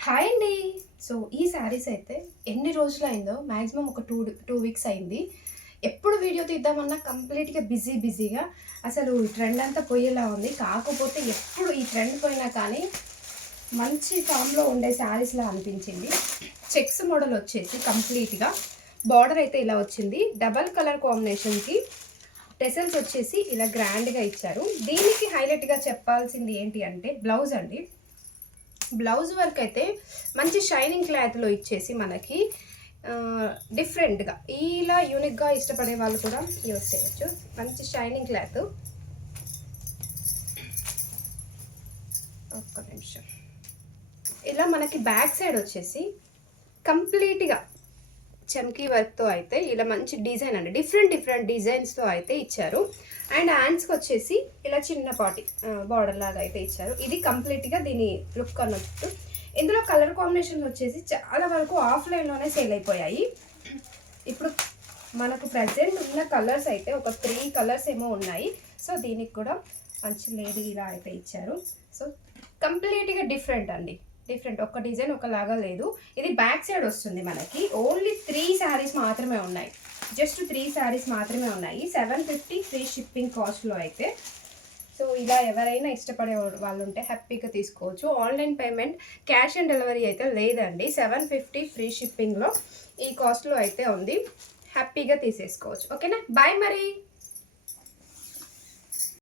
Hi అండి. So, ఈ శారీస్ అయితే ఎన్ని రోజులయిందో మాక్సిమం ఒక 2 వీక్స్ అయింది. ఎప్పుడు వీడియో తీద్దామన్నా కంప్లీట్‌గా బిజీగా అసలు ఈ ట్రెండ్ అంతా పోయేలా ఉంది. కాకపోతే ఎప్పుడు ఈ ట్రెండ్ పోయినా కానీ మంచి ఫామ్‌లో ఉండే శారీస్‌లా అనిపించింది. చెక్స్ మోడల్ వచ్చేసి కంప్లీట్‌గా బార్డర్ అయితే ఇలా వచ్చింది. డబల్ కలర్ కాంబినేషన్‌కి టెసల్స్ వచ్చేసి ఇలా గ్రాండ్‌గా ఇచ్చారు. దీనికి హైలైట్‌గా చెప్పాల్సింది ఏంటి అంటే బ్లౌజ్ అండి. బ్లౌజ్ వర్క్ అయితే మంచి షైనింగ్ క్లాత్‌లో ఇచ్చేసి మనకి డిఫరెంట్‌గా ఇలా యూనిక్‌గా ఇష్టపడే వాళ్ళు కూడా యూజ్ చేయొచ్చు. మంచి షైనింగ్ క్లాత్. ఒక్క నిమిషం. ఇలా మనకి బ్యాక్ సైడ్ వచ్చేసి కంప్లీట్‌గా చమ్కీ వర్క్‌తో అయితే ఇలా మంచి డిజైన్ అండి. డిఫరెంట్ డిజైన్స్‌తో అయితే ఇచ్చారు. అండ్ హ్యాండ్స్‌కి వచ్చేసి ఇలా చిన్నపాటి బార్డర్ లాగా అయితే ఇచ్చారు. ఇది కంప్లీట్‌గా దీని లుక్ అన్నట్టు. ఇందులో కలర్ కాంబినేషన్‌లు వచ్చేసి చాలా వరకు ఆఫ్‌లైన్‌లోనే సేల్ అయిపోయాయి. ఇప్పుడు మనకు ప్రెజెంట్ ఉన్న కలర్స్ అయితే ఒక 3 కలర్స్ ఏమో ఉన్నాయి. సో, దీనికి కూడా మంచి లేడీ ఇలా అయితే ఇచ్చారు. సో, కంప్లీట్‌గా డిఫరెంట్ అండి. డిఫరెంట్. ఒక్క డిజైన్ ఒకలాగా లేదు. ఇది బ్యాక్ సైడ్ వస్తుంది మనకి. ఓన్లీ 3 శారీస్ మాత్రమే ఉన్నాయి. జస్ట్ 3 శారీస్ మాత్రమే ఉన్నాయి. 750 ఫ్రీ షిప్పింగ్ కాస్ట్‌లో అయితే. సో, ఇలా ఎవరైనా ఇష్టపడే వాళ్ళు ఉంటే హ్యాపీగా తీసుకోవచ్చు. Online payment, cash on delivery అయితే లేదండి. 750 ఫ్రీ షిప్పింగ్‌లో ఈ కాస్ట్‌లో అయితే ఉంది. హ్యాపీగా తీసేసుకోవచ్చు. ఓకేనా? బాయ్ మరి.